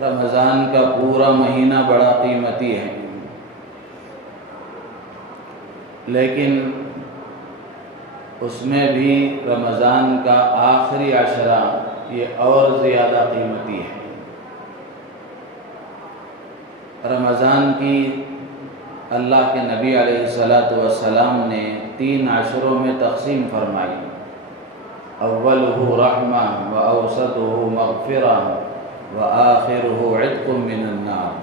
رمضان کا پورا مہینہ بڑا قیمتی ہے، لیکن اس میں بھی رمضان کا آخری عشرہ یہ اور زیادہ قیمتی ہے۔ رمضان کی اللہ کے نبی علیہ السلام نے 3 عشروں میں تقسیم فرمائی، اولہ رحمہ و اوسطہ مغفرہ و آخرہ عتق من النار،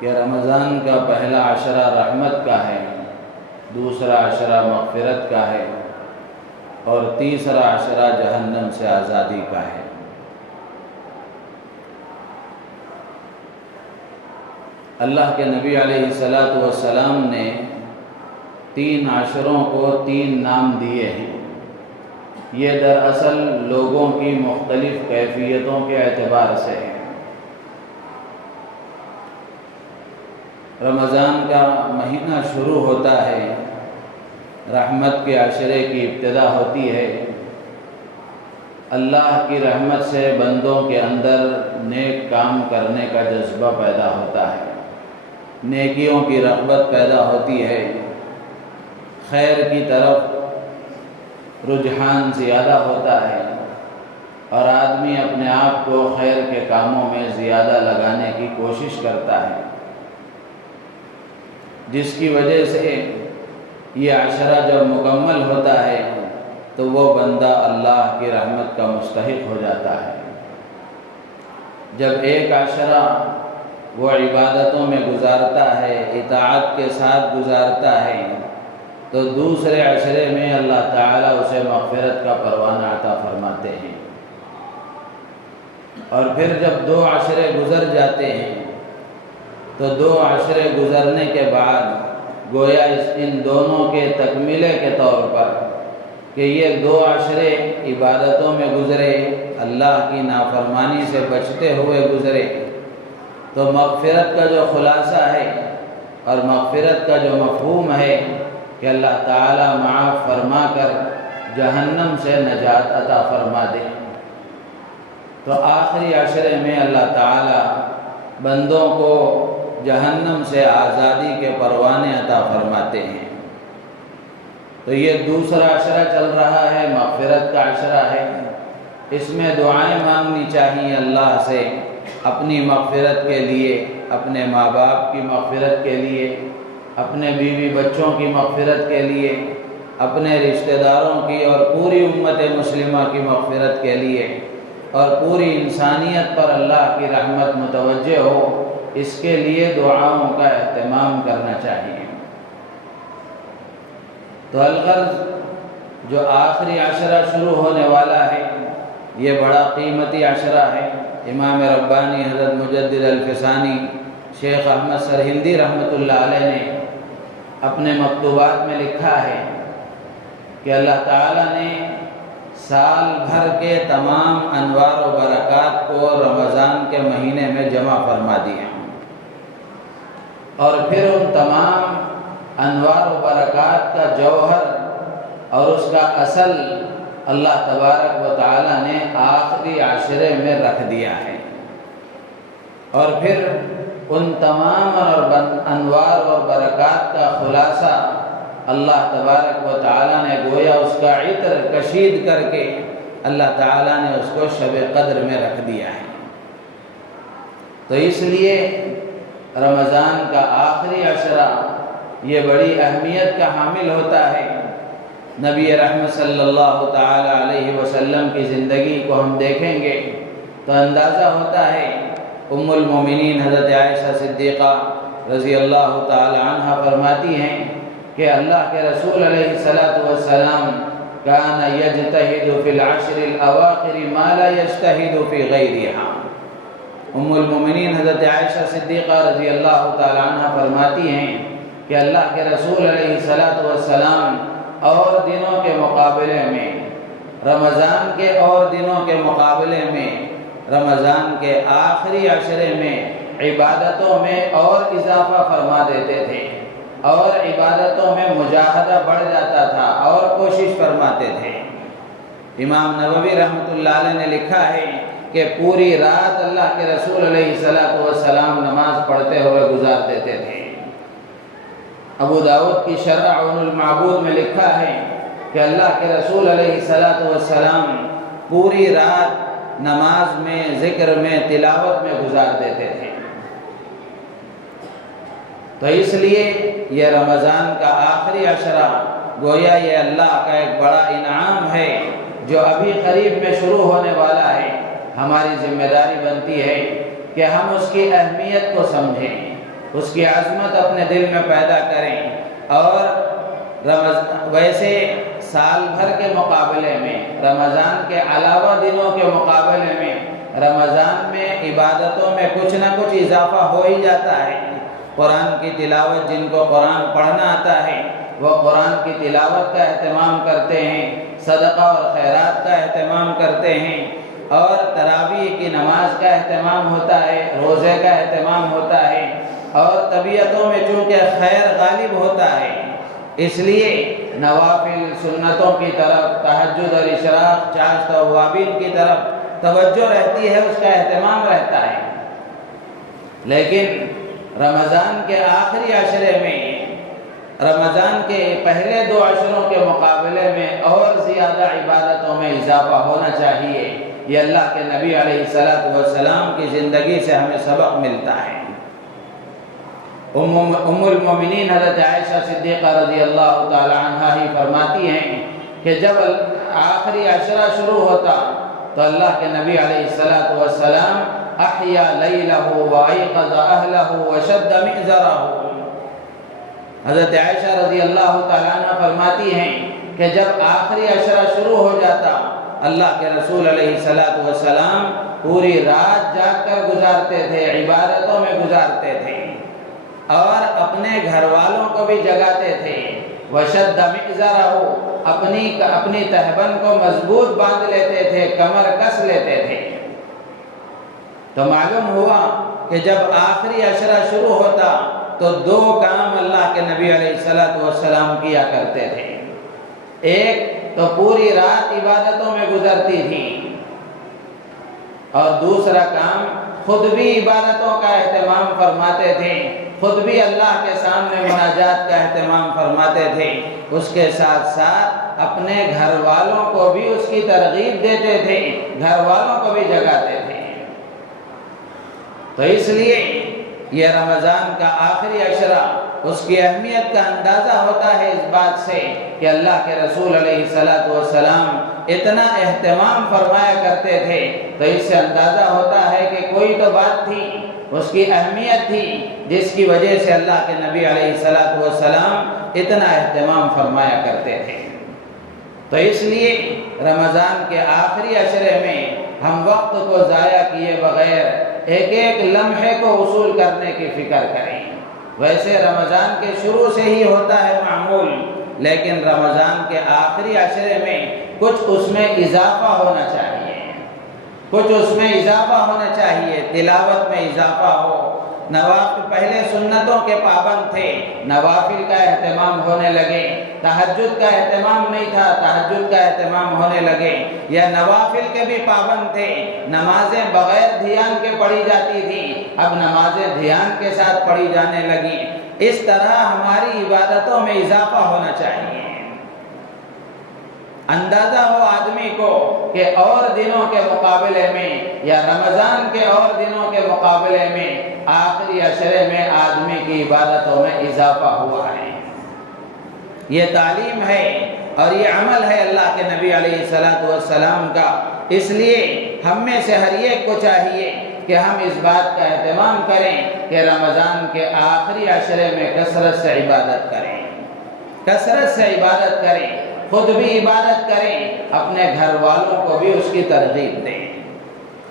کہ رمضان کا پہلا عشرہ رحمت کا ہے، دوسرا عشرہ مغفرت کا ہے، اور تیسرا عشرہ جہنم سے آزادی کا ہے۔ اللہ کے نبی علیہ السلام نے 3 عشروں کو 3 نام دیے ہیں۔ یہ دراصل لوگوں کی مختلف کیفیتوں کے اعتبار سے ہے۔ رمضان کا مہینہ شروع ہوتا ہے، رحمت کے عشرے کی ابتدا ہوتی ہے۔ اللہ کی رحمت سے بندوں کے اندر نیک کام کرنے کا جذبہ پیدا ہوتا ہے، نیکیوں کی رغبت پیدا ہوتی ہے، خیر کی طرف رجحان زیادہ ہوتا ہے، اور آدمی اپنے آپ کو خیر کے کاموں میں زیادہ لگانے کی کوشش کرتا ہے، جس کی وجہ سے یہ عشرہ جب مکمل ہوتا ہے تو وہ بندہ اللہ کی رحمت کا مستحق ہو جاتا ہے۔ جب ایک عشرہ وہ عبادتوں میں گزارتا ہے، اطاعت کے ساتھ گزارتا ہے، تو دوسرے عشرے میں اللہ تعالیٰ اسے مغفرت کا پروانہ عطا فرماتے ہیں، اور پھر جب 2 عشرے گزر جاتے ہیں تو 2 عشرے گزرنے کے بعد گویا ان دونوں کے تکملے کے طور پر کہ یہ 2 عشرے عبادتوں میں گزرے، اللہ کی نافرمانی سے بچتے ہوئے گزرے، تو مغفرت کا جو خلاصہ ہے اور مغفرت کا جو مفہوم ہے کہ اللہ تعالیٰ معاف فرما کر جہنم سے نجات عطا فرما دے، تو آخری عشرے میں اللہ تعالیٰ بندوں کو جہنم سے آزادی کے پروانے عطا فرماتے ہیں۔ تو یہ دوسرا عشرہ چل رہا ہے، مغفرت کا عشرہ ہے۔ اس میں دعائیں مانگنی چاہیے اللہ سے، اپنی مغفرت کے لیے، اپنے ماں باپ کی مغفرت کے لیے، اپنے بیوی بچوں کی مغفرت کے لیے، اپنے رشتہ داروں کی اور پوری امت مسلمہ کی مغفرت کے لیے، اور پوری انسانیت پر اللہ کی رحمت متوجہ ہو، اس کے لیے دعاؤں کا اہتمام کرنا چاہیے۔ تو الغرض جو آخری عشرہ شروع ہونے والا ہے یہ بڑا قیمتی عشرہ ہے۔ امام ربانی حضرت مجدد الفسانی شیخ احمد سرہندی رحمۃ اللہ علیہ نے اپنے مکتوبات میں لکھا ہے کہ اللہ تعالیٰ نے سال بھر کے تمام انوار و برکات کو رمضان کے مہینے میں جمع فرما دیا، اور پھر ان تمام انوار و برکات کا جوہر اور اس کا اصل اللہ تبارک و تعالیٰ نے آخری عشرے میں رکھ دیا ہے، اور پھر ان تمام انوار اور برکات کا خلاصہ اللہ تبارک و تعالیٰ نے گویا اس کا عطر کشید کر کے اللہ تعالیٰ نے اس کو شب قدر میں رکھ دیا ہے۔ تو اس لیے رمضان کا آخری عشرہ یہ بڑی اہمیت کا حامل ہوتا ہے۔ نبی رحمت صلی اللہ تعالی علیہ وسلم کی زندگی کو ہم دیکھیں گے تو اندازہ ہوتا ہے، ام المومنین حضرت عائشہ صدیقہ رضی اللہ تعالی عنہ فرماتی ہیں کہ اللہ کے رسول علیہ السلام کان یجتہد فی العشر الاواخر ما لا یجتہد فی غیرہا۔ ام المومنین حضرت عائشہ صدیقہ رضی اللہ تعالی عنہ فرماتی ہیں کہ اللہ کے رسول علیہ السلام اور دنوں کے مقابلے میں، رمضان کے اور دنوں کے مقابلے میں، رمضان کے آخری عشرے میں عبادتوں میں اور اضافہ فرما دیتے تھے، اور عبادتوں میں مجاہدہ بڑھ جاتا تھا اور کوشش فرماتے تھے۔ امام نووی رحمۃ اللہ علیہ نے لکھا ہے کہ پوری رات اللہ کے رسول علیہ السلام نماز پڑھتے ہوئے گزار دیتے تھے۔ ابو داؤد کی شرح عون المعبود میں لکھا ہے کہ اللہ کے رسول علیہ السلام پوری رات نماز میں، ذکر میں، تلاوت میں گزار دیتے تھے۔ تو اس لیے یہ رمضان کا آخری عشرہ گویا یہ اللہ کا ایک بڑا انعام ہے جو ابھی قریب میں شروع ہونے والا ہے۔ ہماری ذمہ داری بنتی ہے کہ ہم اس کی اہمیت کو سمجھیں، اس کی عظمت اپنے دل میں پیدا کریں، اور ویسے سال بھر کے مقابلے میں، رمضان کے علاوہ دنوں کے مقابلے میں، رمضان میں عبادتوں میں کچھ نہ کچھ اضافہ ہو ہی جاتا ہے۔ قرآن کی تلاوت، جن کو قرآن پڑھنا آتا ہے وہ قرآن کی تلاوت کا اہتمام کرتے ہیں، صدقہ اور خیرات کا اہتمام کرتے ہیں، اور تراویح کی نماز کا اہتمام ہوتا ہے، روزے کا اہتمام ہوتا ہے، اور طبیعتوں میں چونکہ خیر غالب ہوتا ہے اس لیے نوافل سنتوں کی طرف، تہجد اور اشراق، چاشت اور وابین کی طرف توجہ رہتی ہے، اس کا اہتمام رہتا ہے۔ لیکن رمضان کے آخری عشرے میں، رمضان کے پہلے 2 عشروں کے مقابلے میں اور زیادہ عبادتوں میں اضافہ ہونا چاہیے۔ یہ اللہ کے نبی علیہ السلام کی زندگی سے ہمیں سبق ملتا ہے۔ ام المومنین حضرت عائشہ صدیقہ رضی اللہ تعالی عنہا ہی فرماتی ہیں کہ جب آخری عشرہ شروع ہوتا تو اللہ کے نبی علیہ السلام احیا لیلہ وایقظ اہلہ وشد مئزرہ۔ حضرت عائشہ رضی اللہ تعالیٰ عنہ فرماتی ہیں کہ جب آخری عشرہ شروع ہو جاتا اللہ کے رسول علیہ السلام پوری رات جاگ کر گزارتے تھے، عبادتوں میں گزارتے تھے، اور اپنے گھر والوں کو بھی جگاتے تھے۔ وشد مئزرہ، اپنی تہبند کو مضبوط باندھ لیتے تھے، کمر کس لیتے تھے۔ تو معلوم ہوا کہ جب آخری عشرہ شروع ہوتا تو 2 کام اللہ کے نبی علیہ السلام کیا کرتے تھے۔ ایک تو پوری رات عبادتوں میں گزرتی تھی، اور دوسرا کام خود بھی عبادتوں کا اہتمام فرماتے تھے، خود بھی اللہ کے سامنے مناجات کا اہتمام فرماتے تھے، اس کے ساتھ ساتھ اپنے گھر والوں کو بھی اس کی ترغیب دیتے تھے، گھر والوں کو بھی جگاتے تھے۔ تو اس لیے یہ رمضان کا آخری عشرہ، اس کی اہمیت کا اندازہ ہوتا ہے اس بات سے کہ اللہ کے رسول علیہ السلام اتنا اہتمام فرمایا کرتے تھے، تو اس سے اندازہ ہوتا ہے کہ کوئی تو بات تھی، اس کی اہمیت تھی، جس کی وجہ سے اللہ کے نبی علیہ السلام اتنا اہتمام فرمایا کرتے تھے۔ تو اس لیے رمضان کے آخری عشرے میں ہم وقت کو ضائع کیے بغیر ایک ایک لمحے کو وصول کرنے کی فکر کریں۔ ویسے رمضان کے شروع سے ہی ہوتا ہے معمول، لیکن رمضان کے آخری عشرے میں کچھ اس میں اضافہ ہونا چاہیے، کچھ اس میں اضافہ ہونا چاہیے، تلاوت میں اضافہ ہو۔ نوافل، پہلے سنتوں کے پابند تھے، نوافل کا اہتمام ہونے لگے، تہجد کا اہتمام نہیں تھا، تہجد کا اہتمام ہونے لگے، یا نوافل کے بھی پابند تھے، نمازیں بغیر دھیان کے پڑھی جاتی تھی، اب نمازیں دھیان کے ساتھ پڑھی جانے لگی۔ اس طرح ہماری عبادتوں میں اضافہ ہونا چاہیے۔ اندازہ ہو آدمی کو کہ اور دنوں کے مقابلے میں یا رمضان کے اور دنوں کے مقابلے میں آخری عشرے میں آدمی کی عبادتوں میں اضافہ ہوا ہے۔ یہ تعلیم ہے اور یہ عمل ہے اللہ کے نبی علیہ السلام کا۔ اس لیے ہم میں سے ہر ایک کو چاہیے کہ ہم اس بات کا اہتمام کریں کہ رمضان کے آخری عشرے میں کثرت سے عبادت کریں، کثرت سے عبادت کریں، خود بھی عبادت کریں، اپنے گھر والوں کو بھی اس کی ترغیب دیں،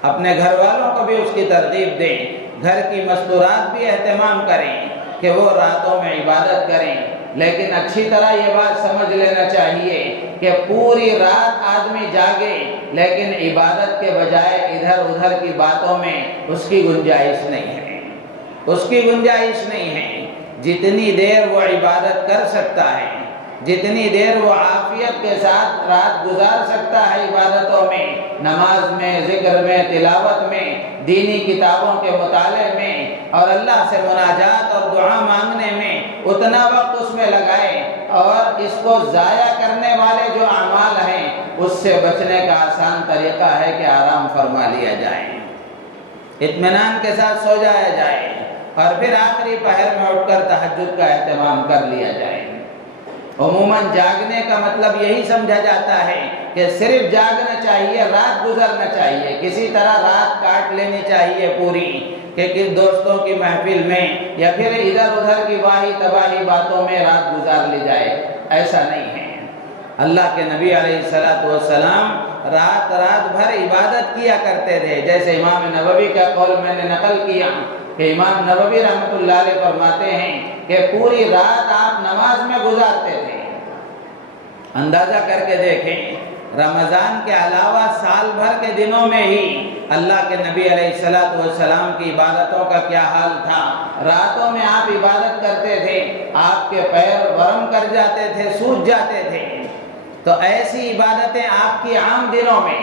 اپنے گھر والوں کو بھی اس کی ترغیب دیں، گھر کی مستورات بھی اہتمام کریں کہ وہ راتوں میں عبادت کریں۔ لیکن اچھی طرح یہ بات سمجھ لینا چاہیے کہ پوری رات آدمی جاگے لیکن عبادت کے بجائے ادھر ادھر کی باتوں میں اس کی گنجائش نہیں ہے، اس کی گنجائش نہیں ہے۔ جتنی دیر وہ عبادت کر سکتا ہے، جتنی دیر وہ عافیت کے ساتھ رات گزار سکتا ہے عبادتوں میں، نماز میں، ذکر میں، تلاوت میں، دینی کتابوں کے مطالعے میں اور اللہ سے مناجات اور دعا مانگنے میں اتنا وقت اس میں لگائے، اور اس کو ضائع کرنے والے جو اعمال ہیں اس سے بچنے کا آسان طریقہ ہے کہ آرام فرما لیا جائے، اطمینان کے ساتھ سو جایا جائے، اور پھر آخری پہر میں اٹھ کر تہجد کا اہتمام کر لیا جائے۔ عموماً جاگنے کا مطلب یہی سمجھا جاتا ہے کہ صرف جاگنا چاہیے، رات گزرنا چاہیے، کسی طرح رات کاٹ لینی چاہیے پوری، کہ کس دوستوں کی محفل میں یا پھر ادھر ادھر کی واہی تباہی باتوں میں رات گزار لی جائے، ایسا نہیں ہے۔ اللہ کے نبی علیہ السلام رات بھر عبادت کیا کرتے تھے، جیسے امام نووی کا قول میں نے نقل کیا کہ امام نووی رحمۃ اللہ علیہ فرماتے ہیں کہ پوری رات آپ نماز میں گزارتے تھے۔ اندازہ کر کے دیکھیں، رمضان کے علاوہ سال بھر کے دنوں میں ہی اللہ کے نبی علیہ السلام کی عبادتوں کا کیا حال تھا۔ راتوں میں آپ عبادت کرتے تھے، آپ کے پیر ورم کر جاتے تھے، سوج جاتے تھے، تو ایسی عبادتیں آپ کی عام دنوں میں،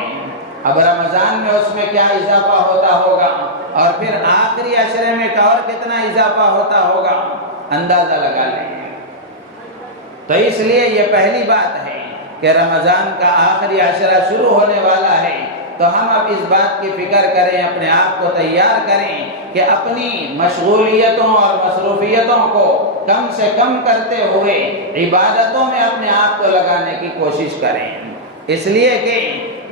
اب رمضان میں اس میں کیا اضافہ ہوتا ہوگا، اور پھر آخری عشرے میں اور کتنا اضافہ ہوتا ہوگا، اندازہ لگا لیں۔ تو اس لیے یہ پہلی بات ہے کہ رمضان کا آخری عشرہ شروع ہونے والا ہے، تو ہم اب اس بات کی فکر کریں، اپنے آپ کو تیار کریں کہ اپنی مشغولیتوں اور مصروفیتوں کو کم سے کم کرتے ہوئے عبادتوں میں اپنے آپ کو لگانے کی کوشش کریں، اس لیے کہ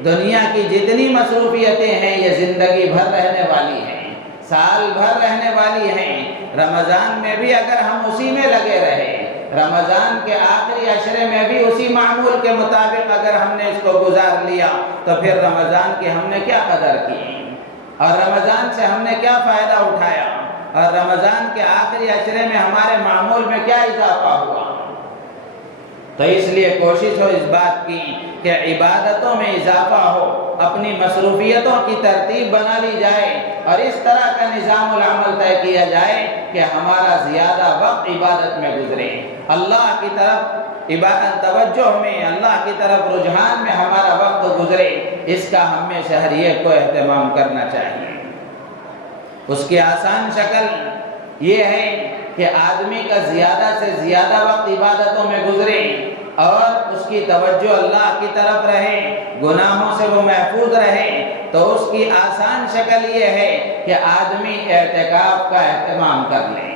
دنیا کی جتنی مصروفیتیں ہیں یہ زندگی بھر رہنے والی ہیں، سال بھر رہنے والی ہیں۔ رمضان میں بھی اگر ہم اسی میں لگے رہے، رمضان کے آخری عشرے میں بھی اسی معمول کے مطابق اگر ہم نے اس کو گزار لیا، تو پھر رمضان کی ہم نے کیا قدر کی، اور رمضان سے ہم نے کیا فائدہ اٹھایا، اور رمضان کے آخری عشرے میں ہمارے معمول میں کیا اضافہ ہوا۔ تو اس لیے کوشش ہو اس بات کی کہ عبادتوں میں اضافہ ہو، اپنی مصروفیتوں کی ترتیب بنا لی جائے، اور اس طرح کا نظام العمل طے کیا جائے کہ ہمارا زیادہ وقت عبادت میں گزرے، اللہ کی طرف عبادت توجہ میں، اللہ کی طرف رجحان میں ہمارا وقت گزرے، اس کا ہم میں سے ہر ایک کو اہتمام کرنا چاہیے۔ اس کی آسان شکل یہ ہے کہ آدمی کا زیادہ سے زیادہ وقت عبادتوں میں گزرے، اور اس کی توجہ اللہ کی طرف رہے، گناہوں سے وہ محفوظ رہے۔ تو اس کی آسان شکل یہ ہے کہ آدمی اعتکاف کا اہتمام کر لے،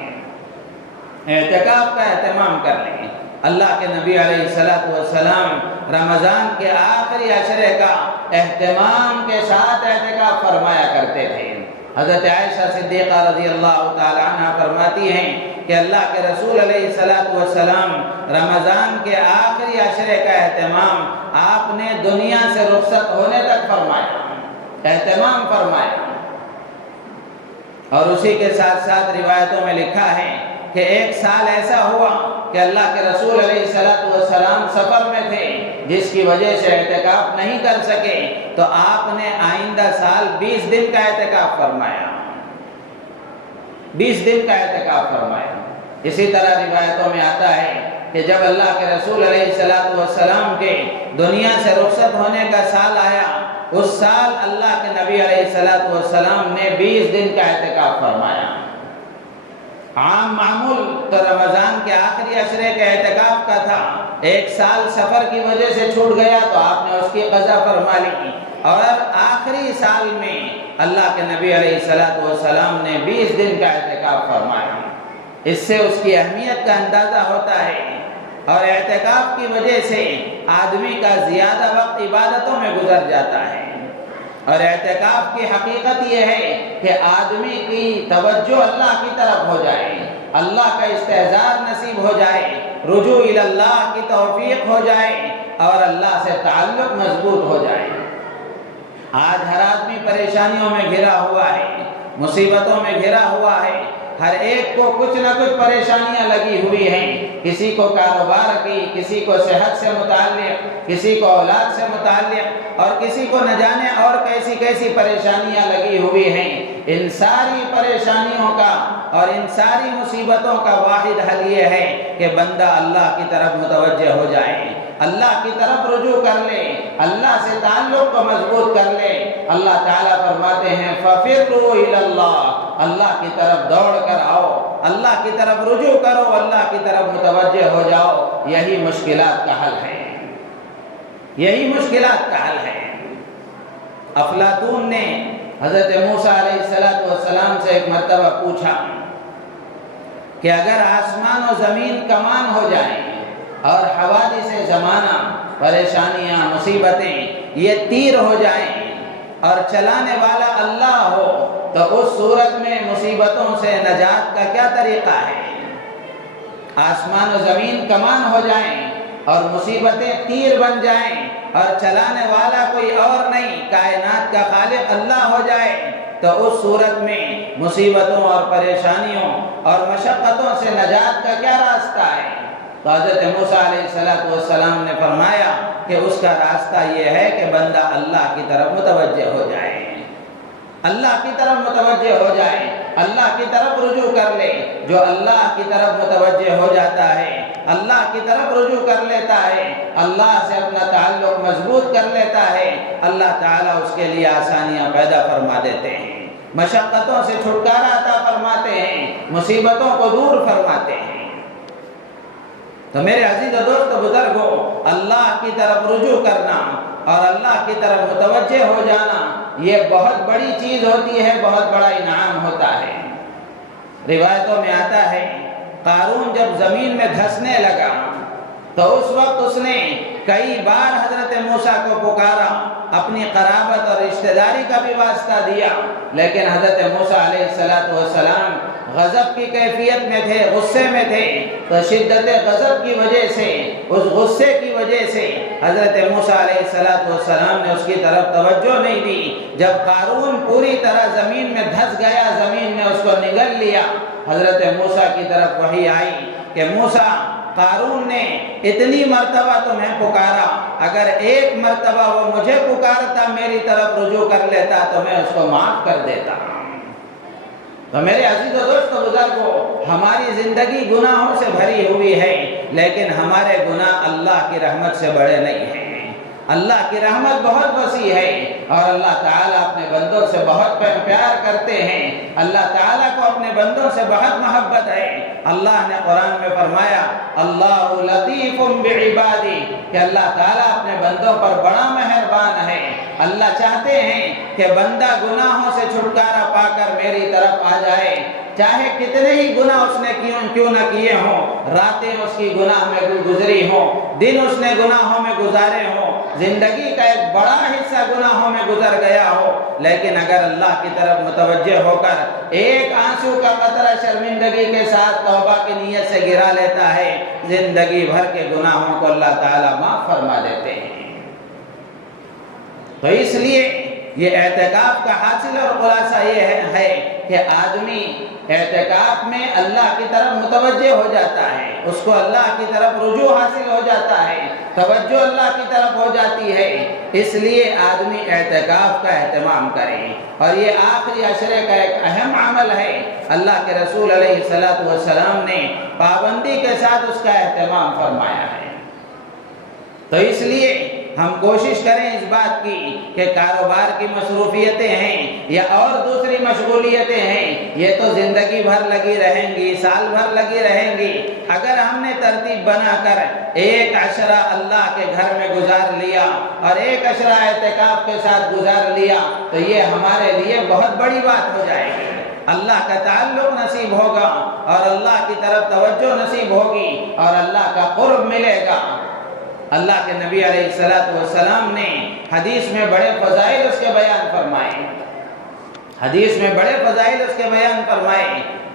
اعتکاف کا اہتمام کر لیں۔ اللہ کے نبی علیہ السلام رمضان کے آخری عشرے کا اہتمام کے ساتھ اعتکاف فرمایا کرتے تھے۔ حضرت عائشہ صدیقہ رضی اللہ تعالی عنہ فرماتی ہیں کہ اللہ کے رسول علیہ السلام رمضان کے آخری عشرے کا اہتمام آپ نے دنیا سے رخصت ہونے تک فرمایا، اہتمام فرمایا۔ اور اسی کے ساتھ ساتھ روایتوں میں لکھا ہے کہ ایک سال ایسا ہوا کہ اللہ کے رسول علیہ السلام سفر میں تھے، جس کی وجہ سے اعتکاف نہیں کر سکے، تو آپ نے آئندہ سال 20 دن کا اعتکاف فرمایا، 20 دن کا اعتکاف فرمایا۔ اسی طرح روایتوں میں آتا ہے کہ جب اللہ کے رسول علیہ السلام کے دنیا سے رخصت ہونے کا سال آیا، اس سال اللہ کے نبی علیہ السلام نے 20 دن کا اعتکاف فرمایا۔ عام معمول تو رمضان کے آخری عشرے کے اعتکاف کا تھا، ایک سال سفر کی وجہ سے چھوٹ گیا تو آپ نے اس کی قضا فرما لی، اور آخری سال میں اللہ کے نبی علیہ السلام نے 20 دن کا اعتکاف فرمایا۔ اس سے اس کی اہمیت کا اندازہ ہوتا ہے، اور اعتکاف کی وجہ سے آدمی کا زیادہ وقت عبادتوں میں گزر جاتا ہے۔ اور اعتکاف کی حقیقت یہ ہے کہ آدمی کی توجہ اللہ کی طرف ہو جائے، اللہ کا استحضار نصیب ہو جائے، رجوع الی اللہ کی توفیق ہو جائے، اور اللہ سے تعلق مضبوط ہو جائے۔ آج ہر آدمی پریشانیوں میں گھرا ہوا ہے، مصیبتوں میں گھرا ہوا ہے، ہر ایک کو کچھ نہ کچھ پریشانیاں لگی ہوئی ہیں، کسی کو کاروبار کی، کسی کو صحت سے متعلق، کسی کو اولاد سے متعلق، اور کسی کو نہ جانے اور کیسی کیسی پریشانیاں لگی ہوئی ہیں۔ ان ساری پریشانیوں کا اور ان ساری مصیبتوں کا واحد حل یہ ہے کہ بندہ اللہ کی طرف متوجہ ہو جائے، اللہ کی طرف رجوع کر لے، اللہ سے تعلق کو مضبوط کر لے۔ اللہ تعالیٰ فرماتے ہیں فَفِرُّوا إِلَى اللَّهِ، اللہ کی طرف دوڑ کر آؤ، اللہ کی طرف رجوع کرو، اللہ کی طرف متوجہ ہو جاؤ۔ یہی مشکلات کا حل ہے، یہی مشکلات کا حل ہے۔ افلاطون نے حضرت موسیٰ علیہ السلام سے ایک مرتبہ پوچھا کہ اگر آسمان و زمین کمان ہو جائیں اور حوادث زمانہ، پریشانیاں، مصیبتیں یہ تیر ہو جائیں اور چلانے والا اللہ ہو، تو اس صورت میں مصیبتوں سے نجات کا کیا طریقہ ہے؟ آسمان و زمین کمان ہو جائیں اور مصیبتیں تیر بن جائیں اور چلانے والا کوئی اور نہیں، کائنات کا خالق اللہ ہو جائے، تو اس صورت میں مصیبتوں اور پریشانیوں اور مشقتوں سے نجات کا کیا راستہ ہے؟ تو حضرت موسیٰ علیہ السلام نے فرمایا کہ اس کا راستہ یہ ہے کہ بندہ اللہ کی طرف متوجہ ہو جائے، اللہ کی طرف متوجہ ہو جائے، اللہ کی طرف رجوع کر لے۔ جو اللہ کی طرف متوجہ ہو جاتا ہے، اللہ کی طرف رجوع کر لیتا ہے، اللہ سے اپنا تعلق مضبوط کر لیتا ہے، اللہ تعالیٰ اس کے لیے آسانیاں پیدا فرما دیتے ہیں، مشقتوں سے چھٹکارا عطا فرماتے ہیں، مصیبتوں کو دور فرماتے ہیں۔ تو میرے عزیز و دوست بزرگوں، اللہ کی طرف رجوع کرنا اور اللہ کی طرف متوجہ ہو جانا یہ بہت بڑی چیز ہوتی ہے، بہت بڑا انعام ہوتا ہے۔ روایتوں میں آتا ہے قارون جب زمین میں دھسنے لگا تو اس وقت اس نے کئی بار حضرت موسیٰ کو پکارا، اپنی قرابت اور رشتہ داری کا بھی واسطہ دیا، لیکن حضرت موسیٰ علیہ السلام غضب کی کیفیت میں تھے، غصے میں تھے، تو شدت غضب کی وجہ سے، اس غصے کی وجہ سے حضرت موسیٰ علیہ السلام نے اس کی طرف توجہ نہیں دی۔ جب قارون پوری طرح زمین میں دھس گیا، زمین نے اس کو نگل لیا، حضرت موسیٰ کی طرف وحی آئی کہ موسیٰ، قارون نے اتنی مرتبہ تمہیں پکارا، اگر ایک مرتبہ وہ مجھے پکارتا، میری طرف رجوع کر لیتا تو میں اس کو معاف کر دیتا۔ تو میرے عزیز و دوست بزرگوں، ہماری زندگی گناہوں سے بھری ہوئی ہے، لیکن ہمارے گناہ اللہ کی رحمت سے بڑے نہیں ہیں۔ اللہ کی رحمت بہت وسیع ہے اور اللہ تعالیٰ اپنے بندوں سے بہت پیار کرتے ہیں، اللہ تعالیٰ کو اپنے بندوں سے بہت محبت ہے۔ اللہ نے قرآن میں فرمایا اللہ لطیف بعبادی، کہ اللہ تعالیٰ اپنے بندوں پر بڑا مہربان ہے۔ اللہ چاہتے ہیں کہ بندہ گناہوں سے چھٹکارا پا کر میری طرف آ جائے، چاہے کتنے ہی گناہ اس نے کیوں نہ کیے ہوں، راتیں اس کی گناہ میں گزری ہوں، دن اس نے گناہوں میں گزارے ہوں، زندگی کا ایک بڑا حصہ گناہوں میں گزر گیا ہو، لیکن اگر اللہ کی طرف متوجہ ہو کر ایک آنسو کا قطرہ شرمندگی کے ساتھ توبہ کی نیت سے گرا لیتا ہے، زندگی بھر کے گناہوں کو اللہ تعالیٰ معاف فرما دیتے ہیں۔ تو اس لیے یہ اعتکاف کا حاصل اور خلاصہ یہ ہے کہ آدمی اعتکاف میں اللہ کی طرف متوجہ ہو جاتا ہے، اس کو اللہ کی طرف رجوع حاصل ہو جاتا ہے، توجہ اللہ کی طرف ہو جاتی ہے۔ اس لیے آدمی اعتکاف کا اہتمام کرے، اور یہ آخری عشرے کا ایک اہم عمل ہے۔ اللہ کے رسول علیہ السلام نے پابندی کے ساتھ اس کا اہتمام فرمایا ہے۔ تو اس لیے ہم کوشش کریں اس بات کی کہ کاروبار کی مصروفیتیں ہیں یا اور دوسری مشغولیتیں ہیں، یہ تو زندگی بھر لگی رہیں گی، سال بھر لگی رہیں گی۔ اگر ہم نے ترتیب بنا کر ایک عشرہ اللہ کے گھر میں گزار لیا اور ایک عشرہ اعتکاف کے ساتھ گزار لیا تو یہ ہمارے لیے بہت بڑی بات ہو جائے گی۔ اللہ کا تعلق نصیب ہوگا اور اللہ کی طرف توجہ نصیب ہوگی اور اللہ کا قرب ملے گا۔ اللہ کے نبی علیہ السلام نے حدیث میں بڑے فضائل اس کے بیان فرمائے، حدیث میں بڑے فضائل اس کے بیان فرمائے۔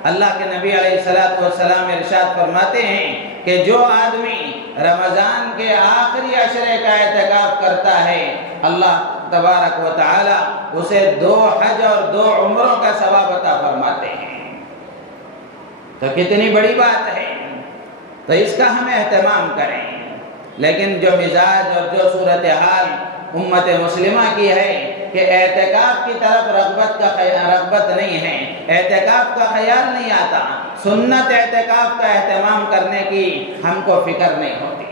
اللہ کے نبی علیہ السلام ارشاد فرماتے ہیں کہ جو آدمی رمضان کے آخری عشرے کا اعتکاف کرتا ہے، اللہ تبارک و تعالی اسے 2 حج اور 2 عمروں کا ثواب عطا فرماتے ہیں۔ تو کتنی بڑی بات ہے، تو اس کا ہم اہتمام کریں۔ لیکن جو مزاج اور جو صورتحال امت مسلمہ کی ہے کہ اعتکاف کی طرف رغبت نہیں ہے، اعتکاف کا خیال نہیں آتا، سنت اعتکاف کا اہتمام کرنے کی ہم کو فکر نہیں ہوتی۔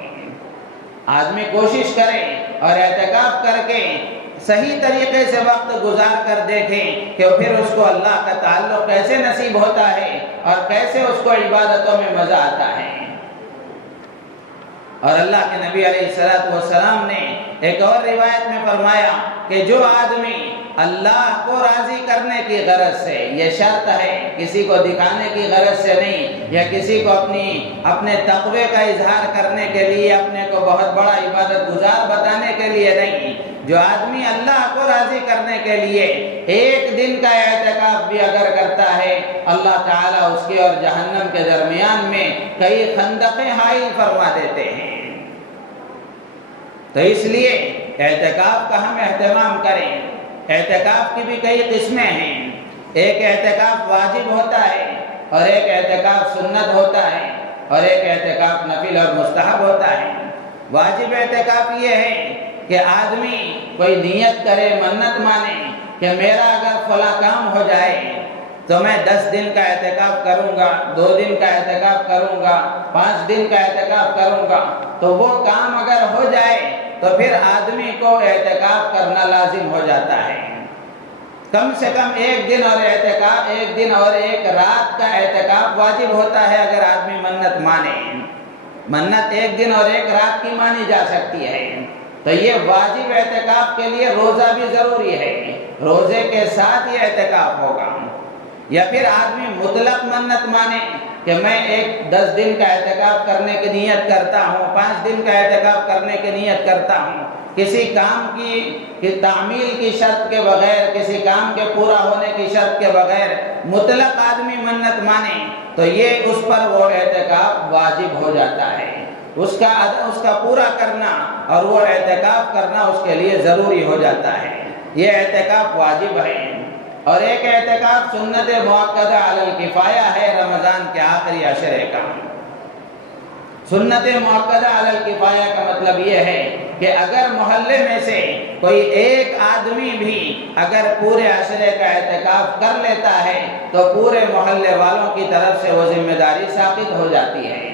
آدمی کوشش کرے اور اعتکاف کر کے صحیح طریقے سے وقت گزار کر دیکھیں کہ پھر اس کو اللہ کا تعلق کیسے نصیب ہوتا ہے اور کیسے اس کو عبادتوں میں مزہ آتا ہے۔ اور اللہ کے نبی علیہ السلام نے ایک اور روایت میں فرمایا کہ جو آدمی اللہ کو راضی کرنے کی غرض سے، یہ شرط ہے، کسی کو دکھانے کی غرض سے نہیں، یا کسی کو اپنے تقوی کا اظہار کرنے کے لیے، اپنے کو بہت بڑا عبادت گزار بتانے کے لیے نہیں، جو آدمی اللہ کو راضی کرنے کے لیے ایک دن کا اعتکاف بھی اگر کرتا ہے، اللہ تعالیٰ اس کے اور جہنم کے درمیان میں کئی خندقیں حائل فرما دیتے ہیں۔ تو اس لیے اعتکاف کا ہم اہتمام کریں۔ اعتکاف کی بھی کئی قسمیں ہیں، ایک اعتکاف واجب ہوتا ہے اور ایک اعتکاف سنت ہوتا ہے اور ایک اعتکاف نفل اور مستحب ہوتا ہے۔ واجب اعتکاف یہ ہے کہ آدمی کوئی نیت کرے، منت مانے کہ میرا اگر فلاں کام ہو جائے تو میں 10 دن کا اعتکاف کروں گا، 2 دن کا اعتکاف کروں گا، 5 دن کا اعتکاف کروں گا۔ تو وہ کام اگر ہو جائے تو پھر آدمی کو اعتکاف کرنا لازم ہو جاتا ہے۔ کم سے کم ایک دن اور ایک رات کا اعتکاف واجب ہوتا ہے اگر آدمی منت مانے۔ منت ایک دن اور ایک رات کی مانی جا سکتی ہے۔ تو یہ واجب اعتکاف کے لیے روزہ بھی ضروری ہے، روزے کے ساتھ یہ اعتکاف ہوگا۔ یا پھر آدمی مطلق منت مانے کہ میں 10 دن کا اعتکاف کرنے کی نیت کرتا ہوں، 5 دن کا اعتکاف کرنے کی نیت کرتا ہوں، کسی کام کی تعمیل کی شرط کے بغیر، کسی کام کے پورا ہونے کی شرط کے بغیر مطلق آدمی منت مانے تو یہ اس پر وہ اعتکاف واجب ہو جاتا ہے۔ اس کا پورا کرنا اور وہ اعتکاف کرنا اس کے لیے ضروری ہو جاتا ہے۔ یہ اعتکاف واجب ہے۔ اور ایک اعتکاف سنت مؤکدہ علی الکفایہ ہے، رمضان کے آخری عشرے کا۔ سنت مؤکدہ علی الکفایہ کا مطلب یہ ہے کہ اگر محلے میں سے کوئی ایک آدمی بھی اگر پورے عشرے کا اعتکاف کر لیتا ہے تو پورے محلے والوں کی طرف سے وہ ذمہ داری ساقط ہو جاتی ہے۔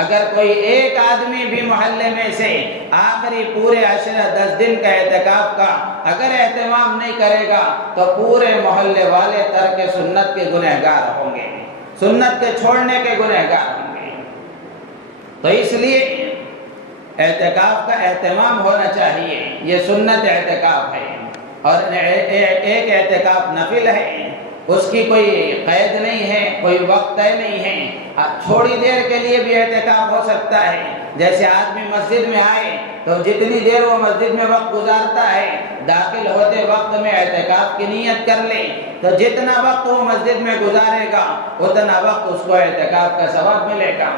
اگر کوئی ایک آدمی بھی محلے میں سے آخری پورے عشرہ 10 دن کا اعتکاف کا اگر اہتمام نہیں کرے گا تو پورے محلے والے ترک سنت کے گنہگار ہوں گے، سنت کے چھوڑنے کے گنہگار ہوں گے۔ تو اس لیے اعتکاف کا اہتمام ہونا چاہیے۔ یہ سنت اعتکاف ہے اور ایک اعتکاف نفل ہے، اس کی کوئی قید نہیں ہے، کوئی وقت طے نہیں ہے، تھوڑی دیر کے لیے بھی اعتکاف ہو سکتا ہے۔ جیسے آدمی مسجد میں آئے تو جتنی دیر وہ مسجد میں وقت گزارتا ہے داخل ہوتے وقت میں اعتکاف کی نیت کر لے تو جتنا وقت وہ مسجد میں گزارے گا اتنا وقت اس کو اعتکاف کا ثواب ملے گا۔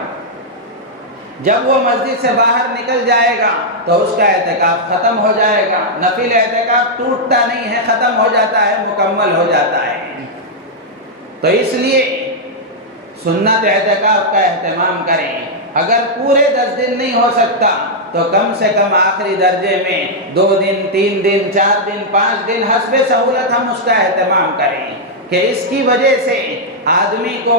جب وہ مسجد سے باہر نکل جائے گا تو اس کا اعتکاف ختم ہو جائے گا۔ نفل اعتکاف ٹوٹتا نہیں ہے، ختم ہو جاتا ہے، مکمل ہو جاتا ہے۔ تو اس لیے سنت اعتکاف کا اہتمام کریں۔ اگر پورے 10 دن نہیں ہو سکتا تو کم سے کم آخری درجے میں 2 دن، 3 دن، 4 دن، 5 دن حسب سہولت ہم اس کا اہتمام کریں کہ اس کی وجہ سے آدمی کو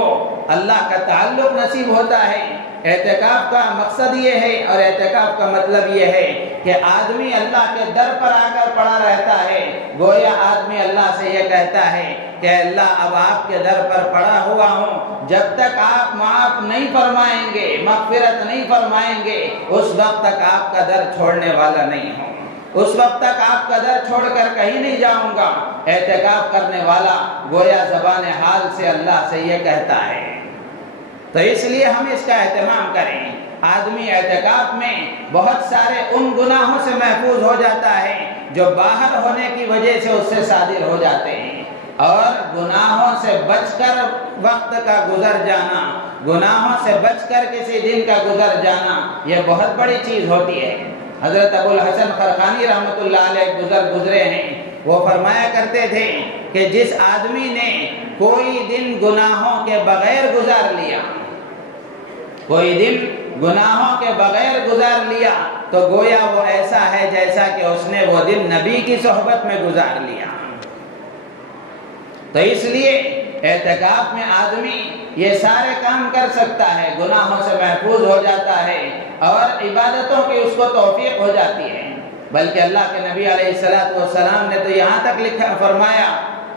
اللہ کا تعلق نصیب ہوتا ہے۔ اعتکاف کا مقصد یہ ہے اور اعتکاف کا مطلب یہ ہے کہ آدمی اللہ کے در پر آ کر پڑا رہتا ہے، گویا آدمی اللہ سے یہ کہتا ہے کہ اللہ اب آپ کے در پر پڑا ہوا ہوں، جب تک آپ معاف نہیں فرمائیں گے، مغفرت نہیں فرمائیں گے، اس وقت تک آپ کا در چھوڑنے والا نہیں ہوں، اس وقت تک آپ کا در چھوڑ کر کہیں نہیں جاؤں گا۔ اعتکاف کرنے والا گویا زبان حال سے اللہ سے یہ کہتا ہے۔ تو اس لیے ہم اس کا اہتمام کریں۔ آدمی اعتکاف میں بہت سارے ان گناہوں سے محفوظ ہو جاتا ہے جو باہر ہونے کی وجہ سے اس سے صادر ہو جاتے ہیں، اور گناہوں سے بچ کر وقت کا گزر جانا، گناہوں سے بچ کر کسی دن کا گزر جانا یہ بہت بڑی چیز ہوتی ہے۔ حضرت ابو الحسن خرقانی رحمۃ اللہ علیہ بزرگ گزرے ہیں، وہ فرمایا کرتے تھے کہ جس آدمی نے کوئی دن گناہوں کے بغیر گزار لیا، کوئی دن گناہوں کے بغیر گزار لیا تو گویا وہ ایسا ہے جیسا کہ اس نے وہ دن نبی کی صحبت میں گزار لیا۔ تو اس لیے اعتکاف میں آدمی یہ سارے کام کر سکتا ہے، گناہوں سے محفوظ ہو جاتا ہے اور عبادتوں کی اس کو توفیق ہو جاتی ہے۔ بلکہ اللہ کے نبی علیہ السلام نے تو یہاں تک لکھا فرمایا،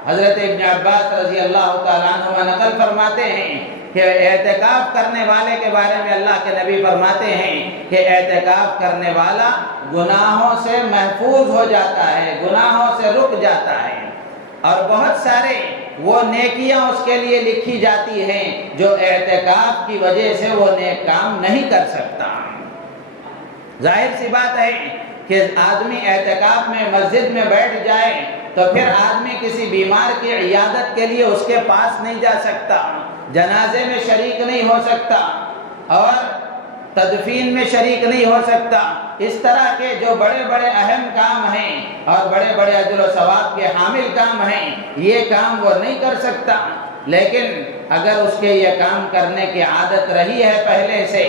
حضرت ابن عباس رضی اللہ تعالیٰ عنہ نقل فرماتے ہیں کہ اعتکاف کرنے والے کے بارے میں اللہ کے نبی فرماتے ہیں کہ اعتکاف کرنے والا گناہوں سے محفوظ ہو جاتا ہے، گناہوں سے رک جاتا ہے، اور بہت سارے وہ نیکیاں اس کے لیے لکھی جاتی ہیں جو اعتکاف کی وجہ سے وہ نیک کام نہیں کر سکتا۔ ظاہر سی بات ہے کہ آدمی اعتکاف میں مسجد میں بیٹھ جائے تو پھر آدمی کسی بیمار کی عیادت کے لیے اس کے پاس نہیں جا سکتا، جنازے میں شریک نہیں ہو سکتا اور تدفین میں شریک نہیں ہو سکتا۔ اس طرح کے جو بڑے بڑے اہم کام ہیں اور بڑے بڑے اجر و ثواب کے حامل کام ہیں، یہ کام وہ نہیں کر سکتا۔ لیکن اگر اس کے یہ کام کرنے کی عادت رہی ہے پہلے سے،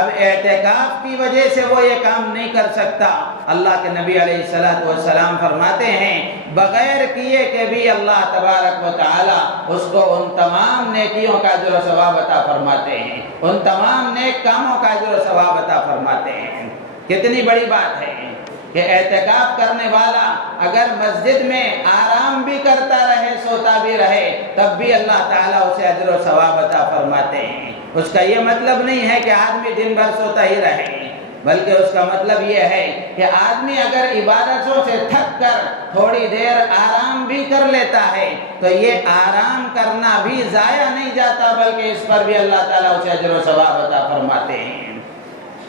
اب اعتکاف کی وجہ سے وہ یہ کام نہیں کر سکتا، اللہ کے نبی علیہ السلام فرماتے ہیں بغیر کیے کہ بھی اللہ تبارک و تعالی اس کو ان تمام نیکیوں کا اجر و ثواب عطا فرماتے ہیں، ان تمام نیک کاموں کا اجر و ثواب عطا فرماتے ہیں۔ کتنی بڑی بات ہے کہ اعتکاف کرنے والا اگر مسجد میں آرام بھی کرتا رہے، سوتا بھی رہے، تب بھی اللہ تعالیٰ اسے اجر و ثواب عطا فرماتے ہیں۔ اس کا یہ مطلب نہیں ہے کہ آدمی دن بھر سوتا ہی رہے، بلکہ اس کا مطلب یہ ہے کہ آدمی اگر عبادتوں سے تھک کر تھوڑی دیر آرام بھی کر لیتا ہے تو یہ آرام کرنا بھی ضائع نہیں جاتا، بلکہ اس پر بھی اللہ تعالیٰ اسے اجر و ثواب عطا فرماتے ہیں۔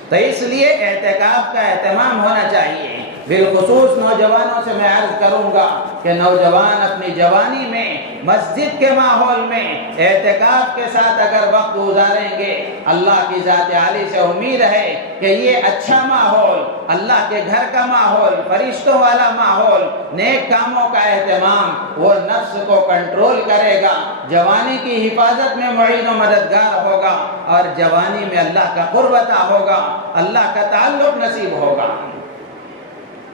تو اس لیے اعتکاف کا اہتمام ہونا چاہیے۔ بالخصوص نوجوانوں سے میں عرض کروں گا کہ نوجوان اپنی جوانی میں مسجد کے ماحول میں اعتکاف کے ساتھ اگر وقت گزاریں گے، اللہ کی ذات عالی سے امید ہے کہ یہ اچھا ماحول، اللہ کے گھر کا ماحول، فرشتوں والا ماحول، نیک کاموں کا اہتمام وہ نفس کو کنٹرول کرے گا، جوانی کی حفاظت میں معین و مددگار ہوگا اور جوانی میں اللہ کا قرب عطا ہوگا، اللہ کا تعلق نصیب ہوگا۔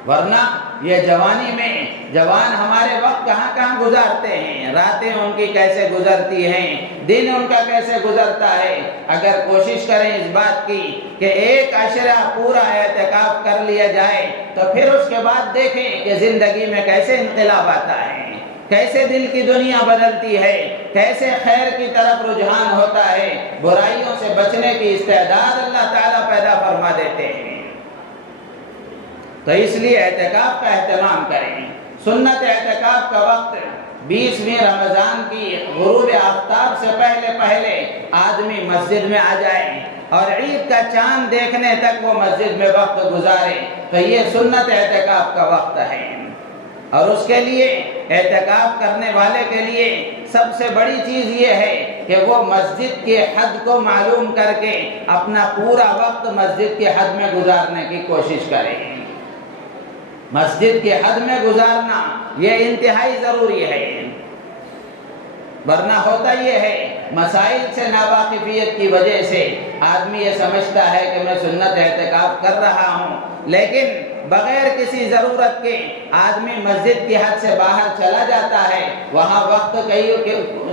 ورنہ یہ جوانی میں جوان ہمارے وقت کہاں کہاں گزارتے ہیں، راتیں ان کی کیسے گزرتی ہیں، دن ان کا کیسے گزرتا ہے۔ اگر کوشش کریں اس بات کی کہ ایک عشرہ پورا اعتکاف کر لیا جائے تو پھر اس کے بعد دیکھیں کہ زندگی میں کیسے انقلاب آتا ہے، کیسے دل کی دنیا بدلتی ہے، کیسے خیر کی طرف رجحان ہوتا ہے، برائیوں سے بچنے کی استعداد اللہ تعالیٰ پیدا فرما دیتے ہیں۔ تو اس لیے اعتکاف کا اہتمام کریں۔ سنت اعتکاف کا وقت 20ویں رمضان کی غروب آفتاب سے پہلے آدمی مسجد میں آ جائے اور عید کا چاند دیکھنے تک وہ مسجد میں وقت گزارے، تو یہ سنت اعتکاف کا وقت ہے۔ اور اس کے لیے اعتکاف کرنے والے کے لیے سب سے بڑی چیز یہ ہے کہ وہ مسجد کے حد کو معلوم کر کے اپنا پورا وقت مسجد کے حد میں گزارنے کی کوشش کرے۔ مسجد کے حد میں گزارنا یہ انتہائی ضروری ہے، ورنہ ہوتا یہ ہے مسائل سے ناواقفیت کی وجہ سے آدمی یہ سمجھتا ہے کہ میں سنت اعتکاف کر رہا ہوں، لیکن بغیر کسی ضرورت کے آدمی مسجد کی حد سے باہر چلا جاتا ہے، وہاں وقت کئی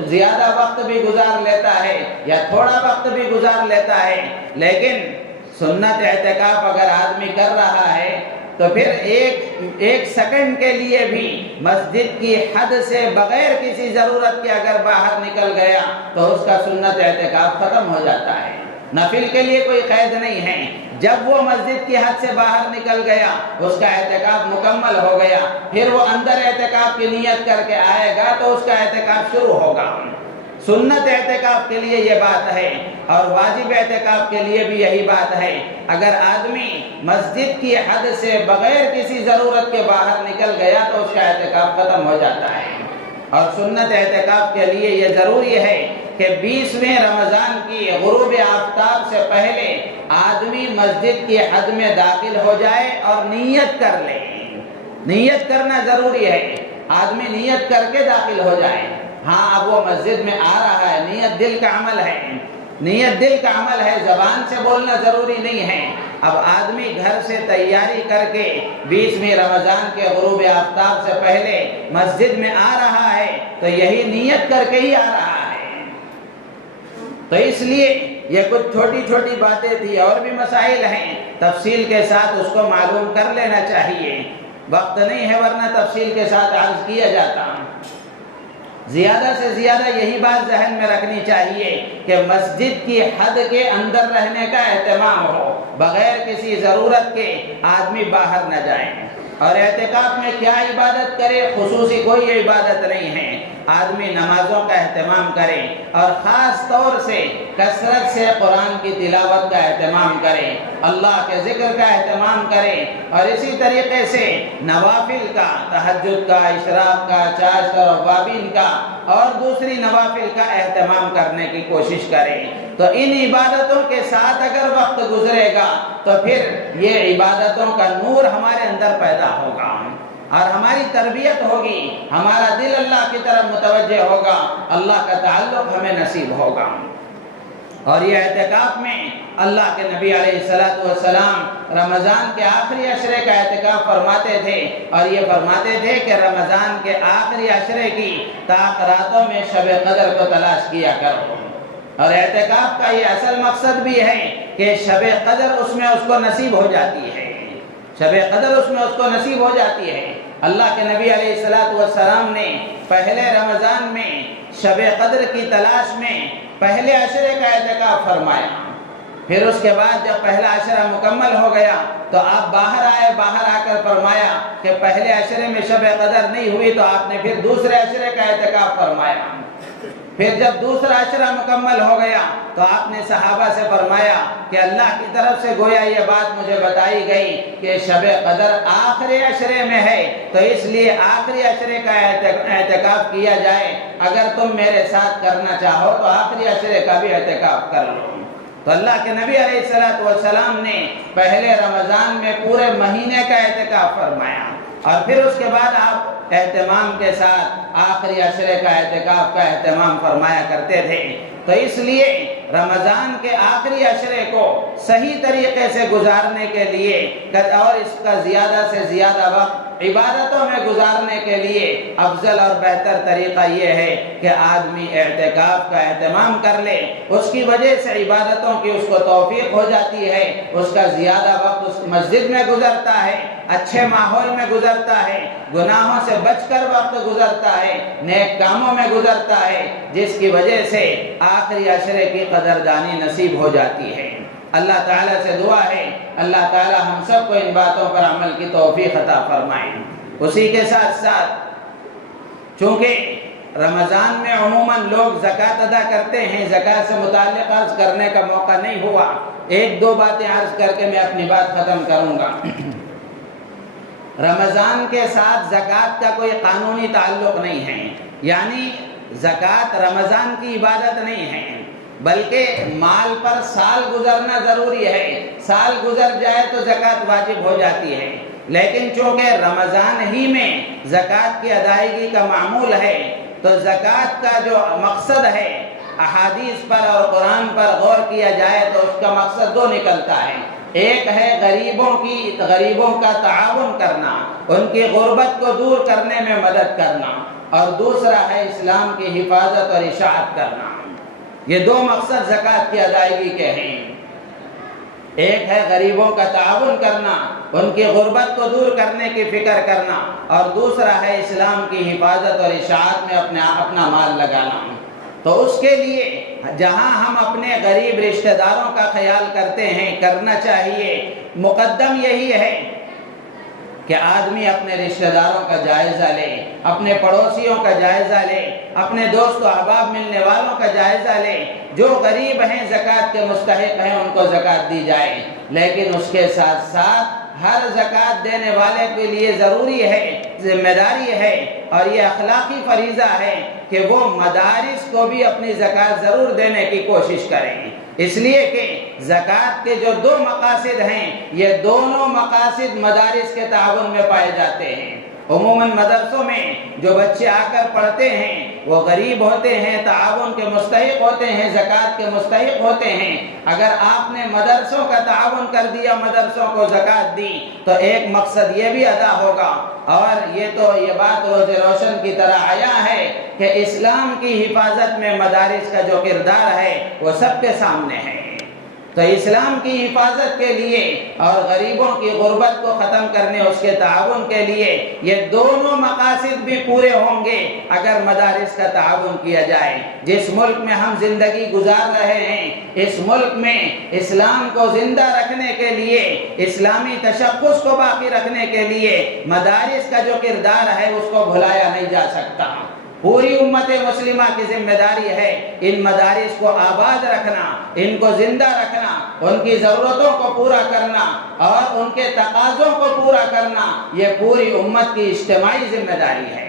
زیادہ وقت بھی گزار لیتا ہے یا تھوڑا وقت بھی گزار لیتا ہے، لیکن سنت اعتکاف اگر آدمی کر رہا ہے تو پھر ایک سیکنڈ کے لیے بھی مسجد کی حد سے بغیر کسی ضرورت کے اگر باہر نکل گیا تو اس کا سنت اعتکاف ختم ہو جاتا ہے۔ نفل کے لیے کوئی قید نہیں ہے، جب وہ مسجد کی حد سے باہر نکل گیا اس کا اعتکاف مکمل ہو گیا، پھر وہ اندر اعتکاف کی نیت کر کے آئے گا تو اس کا اعتکاف شروع ہوگا۔ سنت اعتکاف کے لیے یہ بات ہے اور واجب اعتکاف کے لیے بھی یہی بات ہے۔ اگر آدمی مسجد کی حد سے بغیر کسی ضرورت کے باہر نکل گیا تو اس کا اعتکاف ختم ہو جاتا ہے۔ اور سنت اعتکاف کے لیے یہ ضروری ہے کہ 20ویں رمضان کی غروب آفتاب سے پہلے آدمی مسجد کی حد میں داخل ہو جائے اور نیت کر لے۔ نیت کرنا ضروری ہے، آدمی نیت کر کے داخل ہو جائے۔ ہاں اب وہ مسجد میں آ رہا ہے، نیت دل کا عمل ہے، نیت دل کا عمل ہے، زبان سے بولنا ضروری نہیں ہے۔ اب آدمی گھر سے تیاری کر کے 20ویں رمضان کے غروب آفتاب سے پہلے مسجد میں آ رہا ہے تو یہی نیت کر کے ہی آ رہا ہے۔ تو اس لیے یہ کچھ چھوٹی چھوٹی باتیں تھی، اور بھی مسائل ہیں، تفصیل کے ساتھ اس کو معلوم کر لینا چاہیے، وقت نہیں ہے ورنہ تفصیل کے ساتھ عرض کیا جاتا۔ زیادہ سے زیادہ یہی بات ذہن میں رکھنی چاہیے کہ مسجد کی حد کے اندر رہنے کا اہتمام ہو، بغیر کسی ضرورت کے آدمی باہر نہ جائیں۔ اور اعتکاف میں کیا عبادت کرے؟ خصوصی کوئی عبادت نہیں ہے، آدمی نمازوں کا اہتمام کرے اور خاص طور سے کثرت سے قرآن کی تلاوت کا اہتمام کرے، اللہ کے ذکر کا اہتمام کرے، اور اسی طریقے سے نوافل کا، تہجد کا، اشراق کا، چاشت اور اوابین کا اور دوسری نوافل کا اہتمام کرنے کی کوشش کرے۔ تو ان عبادتوں کے ساتھ اگر وقت گزرے گا تو پھر یہ عبادتوں کا نور ہمارے اندر پیدا ہوگا اور ہماری تربیت ہوگی، ہمارا دل اللہ کی طرف متوجہ ہوگا، اللہ کا تعلق ہمیں نصیب ہوگا۔ اور یہ اعتکاف میں اللہ کے نبی علیہ السلام رمضان کے آخری عشرے کا اعتکاف فرماتے تھے، اور یہ فرماتے تھے کہ رمضان کے آخری عشرے کی راتوں میں شب قدر کو تلاش کیا کرو۔ اور اعتکاف کا یہ اصل مقصد بھی ہے کہ شب قدر اس میں اس کو نصیب ہو جاتی ہے، شب قدر اس میں اس کو نصیب ہو جاتی ہے۔ اللہ کے نبی علیہ السلام نے پہلے رمضان میں شب قدر کی تلاش میں پہلے عشرے کا اعتکاف فرمایا، پھر اس کے بعد جب پہلا عشرہ مکمل ہو گیا تو آپ باہر آئے، باہر آ کر فرمایا کہ پہلے عشرے میں شب قدر نہیں ہوئی تو آپ نے پھر دوسرے عشرے کا اعتکاف فرمایا، پھر جب دوسرا عشرہ مکمل ہو گیا تو آپ نے صحابہ سے فرمایا کہ اللہ کی طرف سے گویا یہ بات مجھے بتائی گئی کہ شب قدر آخری عشرے میں ہے، تو اس لیے آخری عشرے کا اعتکاف کیا جائے، اگر تم میرے ساتھ کرنا چاہو تو آخری عشرے کا بھی اعتکاف کر لو۔ تو اللہ کے نبی علیہ السلام نے پہلے رمضان میں پورے مہینے کا اعتکاف فرمایا، اور پھر اس کے بعد آپ اہتمام کے ساتھ آخری عشرے کا اعتکاف کا اہتمام فرمایا کرتے تھے۔ تو اس لیے رمضان کے آخری عشرے کو صحیح طریقے سے گزارنے کے لیے اور اس کا زیادہ سے زیادہ وقت عبادتوں میں گزارنے کے لیے افضل اور بہتر طریقہ یہ ہے کہ آدمی اعتکاف کا اہتمام کر لے، اس کی وجہ سے عبادتوں کی اس کو توفیق ہو جاتی ہے، اس کا زیادہ وقت اس مسجد میں گزرتا ہے، اچھے ماحول میں گزرتا ہے، گناہوں سے بچ کر وقت گزرتا ہے، نیک کاموں میں گزرتا ہے، جس کی وجہ سے آخری عشرے کی قدردانی نصیب ہو جاتی ہے۔ اللہ تعالیٰ سے دعا ہے اللہ تعالیٰ ہم سب کو ان باتوں پر عمل کی توفیق عطا فرمائے۔ اسی کے ساتھ ساتھ چونکہ رمضان میں عموماً لوگ زکوٰۃ ادا کرتے ہیں، زکوٰۃ سے متعلق عرض کرنے کا موقع نہیں ہوا، ایک دو باتیں عرض کر کے میں اپنی بات ختم کروں گا۔ رمضان کے ساتھ زکوٰۃ کا کوئی قانونی تعلق نہیں ہے، یعنی زکوٰۃ رمضان کی عبادت نہیں ہے، بلکہ مال پر سال گزرنا ضروری ہے، سال گزر جائے تو زکوٰۃ واجب ہو جاتی ہے، لیکن چونکہ رمضان ہی میں زکوٰۃ کی ادائیگی کا معمول ہے تو زکوٰۃ کا جو مقصد ہے احادیث پر اور قرآن پر غور کیا جائے تو اس کا مقصد دو نکلتا ہے، ایک ہے غریبوں کا تعاون کرنا، ان کی غربت کو دور کرنے میں مدد کرنا، اور دوسرا ہے اسلام کی حفاظت اور اشاعت کرنا۔ یہ دو مقصد زکوٰۃ کی ادائیگی کے ہیں، ایک ہے غریبوں کا تعاون کرنا، ان کی غربت کو دور کرنے کی فکر کرنا، اور دوسرا ہے اسلام کی حفاظت اور اشاعت میں اپنا مال لگانا۔ تو اس کے لیے جہاں ہم اپنے غریب رشتہ داروں کا خیال کرتے ہیں، کرنا چاہیے، مقدم یہی ہے کہ آدمی اپنے رشتہ داروں کا جائزہ لے، اپنے پڑوسیوں کا جائزہ لے، اپنے دوست و احباب ملنے والوں کا جائزہ لے، جو غریب ہیں زکوٰۃ کے مستحق ہیں ان کو زکوٰۃ دی جائے، لیکن اس کے ساتھ ساتھ ہر زکوٰۃ دینے والے کے لیے ضروری ہے، ذمہ داری ہے، اور یہ اخلاقی فریضہ ہے کہ وہ مدارس کو بھی اپنی زکوٰۃ ضرور دینے کی کوشش کریں، اس لیے کہ زکوٰۃ کے جو دو مقاصد ہیں یہ دونوں مقاصد مدارس کے تعاون میں پائے جاتے ہیں۔ عموماً مدرسوں میں جو بچے آ کر پڑھتے ہیں وہ غریب ہوتے ہیں، تعاون کے مستحق ہوتے ہیں، زکوٰۃ کے مستحق ہوتے ہیں۔ اگر آپ نے مدرسوں کا تعاون کر دیا، مدرسوں کو زکوٰۃ دی، تو ایک مقصد یہ بھی ادا ہوگا، اور یہ بات روز روشن کی طرح آیا ہے کہ اسلام کی حفاظت میں مدارس کا جو کردار ہے وہ سب کے سامنے ہے۔ تو اسلام کی حفاظت کے لیے اور غریبوں کی غربت کو ختم کرنے، اس کے تعاون کے لیے، یہ دونوں مقاصد بھی پورے ہوں گے اگر مدارس کا تعاون کیا جائے۔ جس ملک میں ہم زندگی گزار رہے ہیں، اس ملک میں اسلام کو زندہ رکھنے کے لیے، اسلامی تشخص کو باقی رکھنے کے لیے مدارس کا جو کردار ہے اس کو بھلایا نہیں جا سکتا۔ پوری امت مسلمہ کی ذمہ داری ہے ان مدارس کو آباد رکھنا، ان کو زندہ رکھنا، ان کی ضرورتوں کو پورا کرنا اور ان کے تقاضوں کو پورا کرنا، یہ پوری امت کی اجتماعی ذمہ داری ہے۔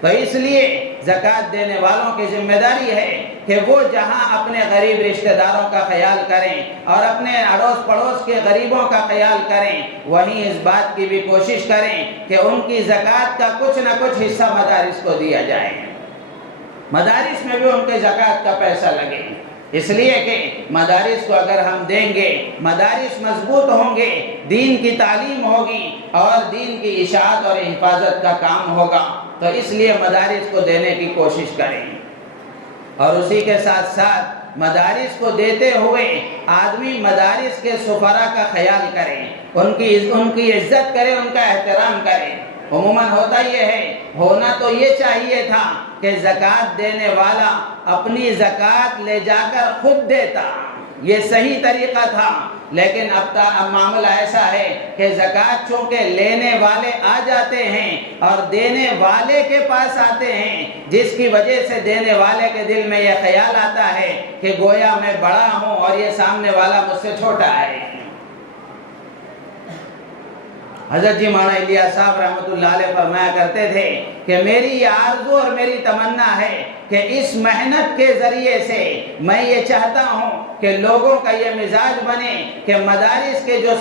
تو اس لیے زکوٰۃ دینے والوں کی ذمہ داری ہے کہ وہ جہاں اپنے غریب رشتہ داروں کا خیال کریں اور اپنے اڑوس پڑوس کے غریبوں کا خیال کریں، وہیں اس بات کی بھی کوشش کریں کہ ان کی زکوٰۃ کا کچھ نہ کچھ حصہ مدارس کو دیا جائے، مدارس میں بھی ان کے زکوٰۃ کا پیسہ لگے۔ اس لیے کہ مدارس کو اگر ہم دیں گے، مدارس مضبوط ہوں گے، دین کی تعلیم ہوگی اور دین کی اشاعت اور حفاظت کا کام ہوگا، تو اس لیے مدارس کو دینے کی کوشش کریں۔ اور اسی کے ساتھ ساتھ مدارس کو دیتے ہوئے آدمی مدارس کے سفراء کا خیال کرے، ان کی عزت کرے، ان کا احترام کرے۔ عموماً ہوتا یہ ہے، ہونا تو یہ چاہیے تھا کہ زکوٰۃ دینے والا اپنی زکوٰۃ لے جا کر خود دیتا، یہ صحیح طریقہ تھا، لیکن اب معاملہ ایسا ہے کہ زکوٰۃ چونکہ لینے والے آ جاتے ہیں اور دینے والے کے پاس آتے ہیں، جس کی وجہ سے دینے والے کے دل میں یہ خیال آتا ہے کہ گویا میں بڑا ہوں اور یہ سامنے والا مجھ سے چھوٹا ہے۔ حضرت جی مولانا الیاس صاحب رحمۃ اللہ علیہ فرمایا کرتے تھے کہ میری یہ آرزو اور میری تمنا ہے کہ اس محنت کے ذریعے سے میں یہ چاہتا ہوں کہ لوگوں کا یہ مزاج بنے کہ مدارس کے جو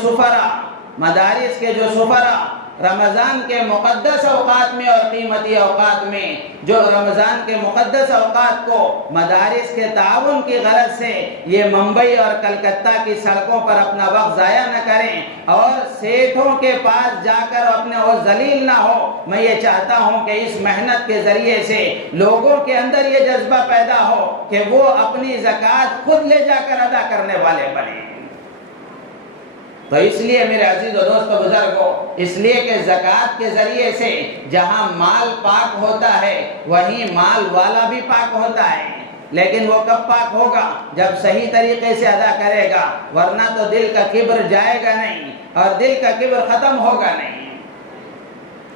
سفراء رمضان کے مقدس اوقات میں اور قیمتی اوقات میں، جو رمضان کے مقدس اوقات کو مدارس کے تعاون کی غرض سے یہ ممبئی اور کلکتہ کی سڑکوں پر اپنا وقت ضائع نہ کریں اور سیٹھوں کے پاس جا کر اپنے وہ ذلیل نہ ہو، میں یہ چاہتا ہوں کہ اس محنت کے ذریعے سے لوگوں کے اندر یہ جذبہ پیدا ہو کہ وہ اپنی زکوٰۃ خود لے جا کر ادا کرنے والے بنیں۔ تو اس لیے میرے عزیز و دوست و بزرگوں، اس لیے کہ زکوٰۃ کے ذریعے سے جہاں مال پاک ہوتا ہے وہیں مال والا بھی پاک ہوتا ہے، لیکن وہ کب پاک ہوگا؟ جب صحیح طریقے سے ادا کرے گا، ورنہ تو دل کا کبر جائے گا نہیں اور دل کا کبر ختم ہوگا نہیں۔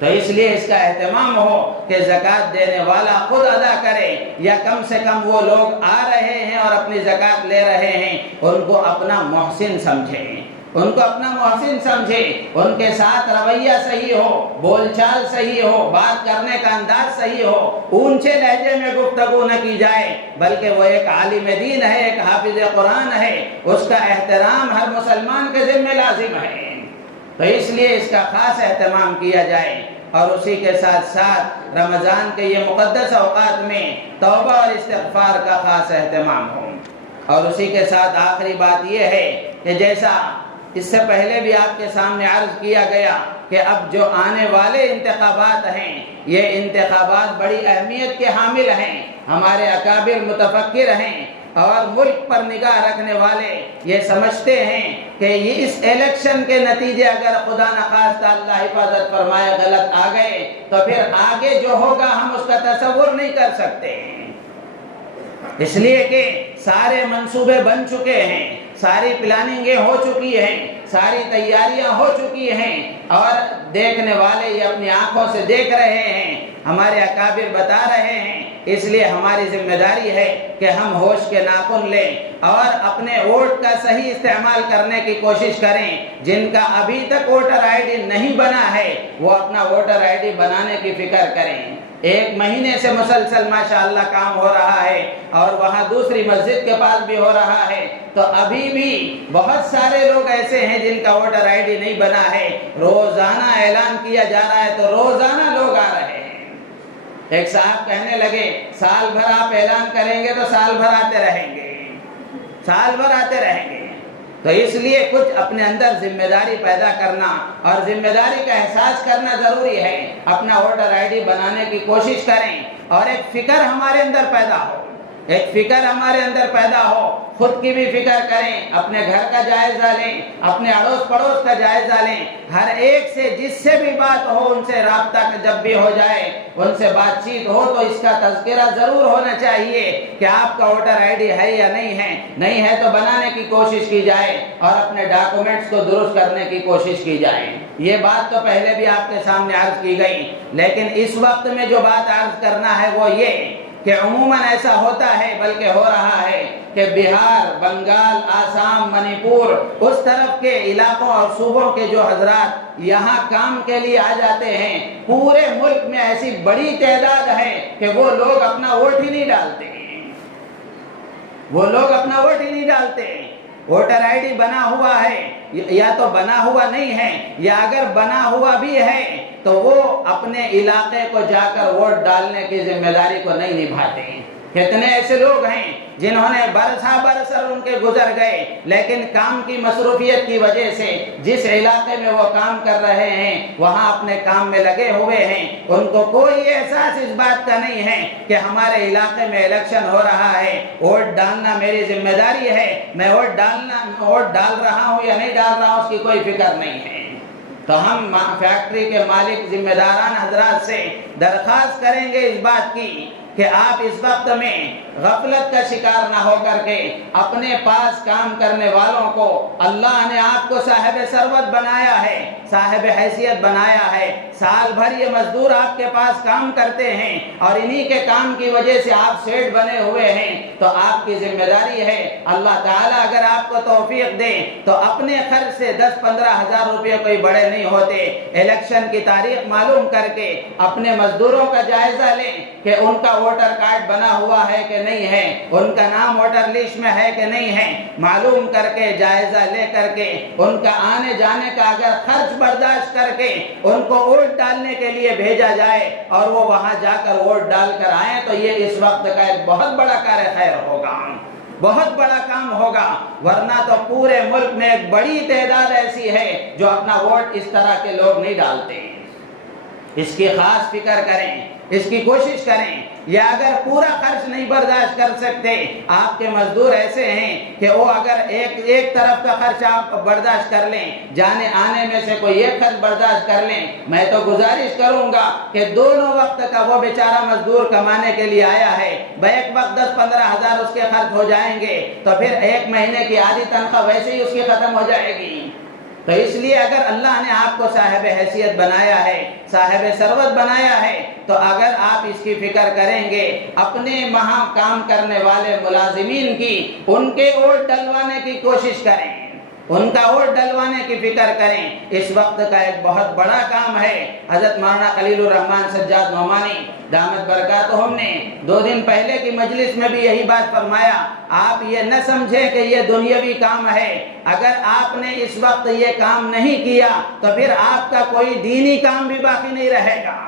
تو اس لیے اس کا اہتمام ہو کہ زکوٰۃ دینے والا خود ادا کرے، یا کم سے کم وہ لوگ آ رہے ہیں اور اپنی زکوٰۃ لے رہے ہیں ان کو اپنا محسن سمجھیں، ان کو اپنا محسن سمجھے، ان کے ساتھ رویہ صحیح ہو، بول چال صحیح ہو، بات کرنے کا انداز صحیح ہو، اونچے لہجے میں گفتگو نہ کی جائے، بلکہ وہ ایک عالم دین ہے، ایک حافظ قرآن ہے، اس کا احترام ہر مسلمان کے ذمہ لازم ہے۔ تو اس لیے اس کا خاص اہتمام کیا جائے، اور اسی کے ساتھ ساتھ رمضان کے یہ مقدس اوقات میں توبہ اور استغفار کا خاص اہتمام ہو۔ اور اسی کے ساتھ آخری بات یہ ہے کہ جیسا اس سے پہلے بھی آپ کے سامنے عرض کیا گیا کہ اب جو آنے والے انتخابات ہیں، یہ انتخابات بڑی اہمیت کے حامل ہیں، ہمارے اکابر متفکر ہیں اور ملک پر نگاہ رکھنے والے یہ سمجھتے ہیں کہ یہ اس الیکشن کے نتیجے اگر خدا نخواستہ اللہ حفاظت فرمائے غلط آ گئے تو پھر آگے جو ہوگا ہم اس کا تصور نہیں کر سکتے، اس لیے کہ سارے منصوبے بن چکے ہیں، ساری پلاننگیں ہو چکی ہیں، ساری تیاریاں ہو چکی ہیں، اور دیکھنے والے یہ اپنی آنکھوں سے دیکھ رہے ہیں، ہمارے اکابر بتا رہے ہیں۔ اس لیے ہماری ذمہ داری ہے کہ ہم ہوش کے ناخن لیں اور اپنے ووٹ کا صحیح استعمال کرنے کی کوشش کریں۔ جن کا ابھی تک ووٹر آئی ڈی نہیں بنا ہے وہ اپنا ووٹر آئی ڈی بنانے کی فکر کریں۔ 1 مہینے سے مسلسل ماشاءاللہ کام ہو رہا ہے اور وہاں دوسری مسجد کے پاس بھی ہو رہا ہے، تو ابھی بھی بہت سارے لوگ ایسے ہیں جن کا ووٹر آئی ڈی نہیں بنا ہے۔ روزانہ اعلان کیا جا رہا ہے تو روزانہ لوگ آ رہے ہیں۔ ایک صاحب کہنے لگے سال بھر آپ اعلان کریں گے تو سال بھر آتے رہیں گے، سال بھر آتے رہیں گے۔ تو اس لیے کچھ اپنے اندر ذمہ داری پیدا کرنا اور ذمہ داری کا احساس کرنا ضروری ہے۔ اپنا ووٹر آئی ڈی بنانے کی کوشش کریں اور ایک فکر ہمارے اندر پیدا ہو، ایک فکر ہمارے اندر پیدا ہو، خود کی بھی فکر کریں، اپنے گھر کا جائزہ لیں، اپنے اڑوس پڑوس کا جائزہ لیں، ہر ایک سے جس سے بھی بات ہو ان سے رابطہ جب بھی ہو جائے، ان سے بات چیت ہو تو اس کا تذکرہ ضرور ہونا چاہیے کہ آپ کا ووٹر آئی ڈی ہے یا نہیں ہے، نہیں ہے تو بنانے کی کوشش کی جائے اور اپنے ڈاکومنٹس کو درست کرنے کی کوشش کی جائے۔ یہ بات تو پہلے بھی آپ کے سامنے عرض کی گئی، لیکن اس وقت میں جو بات عرض کرنا ہے وہ یہ کہ عموماً ایسا ہوتا ہے، بلکہ ہو رہا ہے کہ بہار، بنگال، آسام، منی پور، اس طرف کے علاقوں اور صوبوں کے جو حضرات یہاں کام کے لیے آ جاتے ہیں، پورے ملک میں ایسی بڑی تعداد ہے کہ وہ لوگ اپنا ووٹ ہی نہیں ڈالتے، وہ لوگ اپنا ووٹ ہی نہیں ڈالتے۔ ووٹر آئی ڈی بنا ہوا ہے یا تو بنا ہوا نہیں ہے، یا اگر بنا ہوا بھی ہے تو وہ اپنے علاقے کو جا کر ووٹ ڈالنے کی ذمہ داری کو نہیں نبھاتے ہیں۔ کتنے ایسے لوگ ہیں جنہوں نے برسر ان کے گزر گئے، لیکن کام کی مصروفیت کی وجہ سے جس علاقے میں وہ کام کر رہے ہیں وہاں اپنے کام میں لگے ہوئے ہیں، ان کو کوئی احساس اس بات کا نہیں ہے کہ ہمارے علاقے میں الیکشن ہو رہا ہے، ووٹ ڈالنا میری ذمہ داری ہے، میں ووٹ ڈال رہا ہوں یا نہیں ڈال رہا ہوں اس کی کوئی فکر نہیں ہے۔ تو ہم فیکٹری کے مالک ذمہ داران حضرات سے درخواست کریں گے اس بات کی کہ آپ اس وقت میں غفلت کا شکار نہ ہو کر کے اپنے پاس کام کرنے والوں کو، اللہ نے آپ کو صاحب ثروت بنایا ہے، صاحب حیثیت بنایا ہے، سال بھر یہ مزدور آپ کے پاس کام کرتے ہیں اور انہی کے کام کی وجہ سے آپ سیٹ بنے ہوئے ہیں، تو آپ کی ذمہ داری ہے، اللہ تعالیٰ اگر آپ کو توفیق دے تو اپنے خرچ سے 10-15 ہزار روپے کوئی بڑے نہیں ہوتے، الیکشن کی تاریخ معلوم کر کے اپنے مزدوروں کا جائزہ لیں کہ ان کا ووٹر کارڈ بنا ہوا ہے کہ نہیں ہے، ان کا نام ووٹر لسٹ میں ہے کہ نہیں ہے، معلوم کر کے جائزہ لے کر کے ان کا آنے جانے کا اگر خرچ برداشت کر کے ان کو ووٹ ڈالنے کے لیے بھیجا جائے اور وہ وہاں جا کر ووٹ ڈال کر آئیں تو یہ اس وقت کا ایک بہت بڑا کار خیر ہوگا، بہت بڑا کام ہوگا۔ ورنہ تو پورے ملک میں ایک بڑی تعداد ایسی ہے جو اپنا ووٹ اس طرح کے لوگ نہیں ڈالتے۔ اس کی خاص فکر کریں، اس کی کوشش کریں، یا اگر پورا خرچ نہیں برداشت کر سکتے، آپ کے مزدور ایسے ہیں کہ وہ اگر ایک طرف کا خرچ آپ برداشت کر لیں، جانے آنے میں سے کوئی ایک خرچ برداشت کر لیں، میں تو گزارش کروں گا کہ دونوں وقت کا وہ بیچارہ مزدور کمانے کے لیے آیا ہے، بیک وقت 10-15 ہزار اس کے خرچ ہو جائیں گے تو پھر ایک مہینے کی آدھی تنخواہ ویسے ہی اس کی ختم ہو جائے گی۔ تو اس لیے اگر اللہ نے آپ کو صاحب حیثیت بنایا ہے، صاحب ثروت بنایا ہے، تو اگر آپ اس کی فکر کریں گے، اپنے وہاں کام کرنے والے ملازمین کی، ان کے ووٹ ڈلوانے کی کوشش کریں، ان کا ووٹ ڈلوانے کی فکر کریں۔ اس وقت کا ایک بہت بڑا کام ہے۔ حضرت مولانا خلیل الرحمن سجاد نعمانی دامت برکاتہم نے 2 دن پہلے کی مجلس میں بھی یہی بات فرمایا، آپ یہ نہ سمجھیں کہ یہ دنیاوی کام ہے، اگر آپ نے اس وقت یہ کام نہیں کیا تو پھر آپ کا کوئی دینی کام بھی باقی نہیں رہے گا،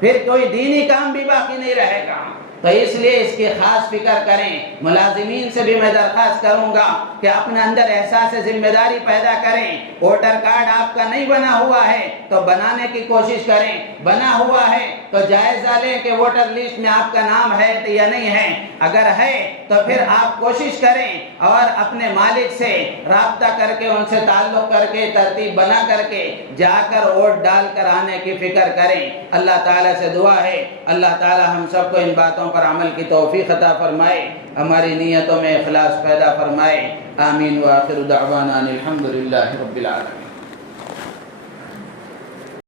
پھر کوئی دینی کام بھی باقی نہیں رہے گا۔ تو اس لیے اس کی خاص فکر کریں۔ ملازمین سے بھی میں درخواست کروں گا کہ اپنے اندر احساس ذمہ داری پیدا کریں۔ ووٹر کارڈ آپ کا نہیں بنا ہوا ہے تو بنانے کی کوشش کریں، بنا ہوا ہے تو جائزہ لیں کہ ووٹر لسٹ میں آپ کا نام ہے یا نہیں ہے، اگر ہے تو پھر آپ کوشش کریں اور اپنے مالک سے رابطہ کر کے ان سے تعلق کر کے ترتیب بنا کر کے جا کر ووٹ ڈال کر آنے کی فکر کریں۔ اللہ تعالیٰ سے دعا ہے اللہ تعالیٰ ہم سب کو ان باتوں پر عمل کی توفیق عطا فرمائے، ہماری نیتوں میں اخلاص پیدا فرمائے۔ آمین وآخر دعوانا الحمدللہ رب العالمین۔